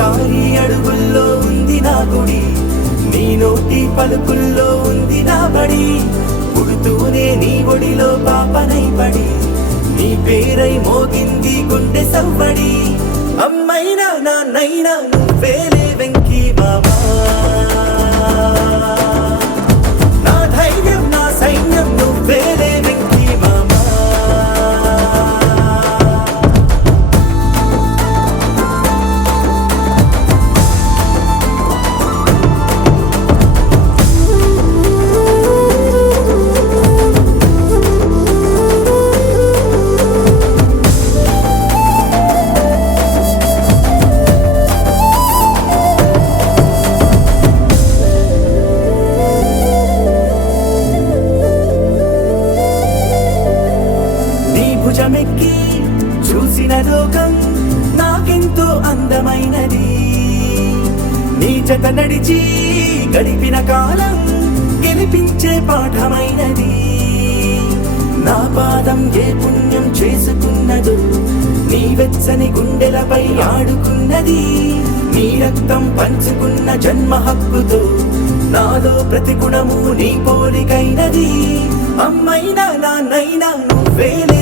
కారి అడుగుల్లో ఉంది నా గుడి, నీ నోటి పలుకుల్లో ఉంది నా బడి. పుడుతూనే నీ ఒడిలో పాపనై పడి, నీ పేరై మోగింది గుండె సవ్వడి. అమ్మైనా నాన్నైనా నువ్వేలే వెంకీ మామా, నా ధైర్యం నా సైన్యం నువ్వేలే వెంకీ మామా. భుజమెక్కి చూసిన లోకం నాకెంతో అందమైనది, నీ జత నడిచి గడిపిన కాలం గెలిపించే పాఠమైనది. నా పాదం ఏ పుణ్యం చేసుకున్నదో, నీ వెచ్చని గుండెలపై ఆడుకున్నది. నీ రక్తం పంచుకున్న జన్మ హక్కుతో నాలో ప్రతి గుణము నీ పోలికైనది. అమ్మైనా నాన్నైనా నువ్వేలే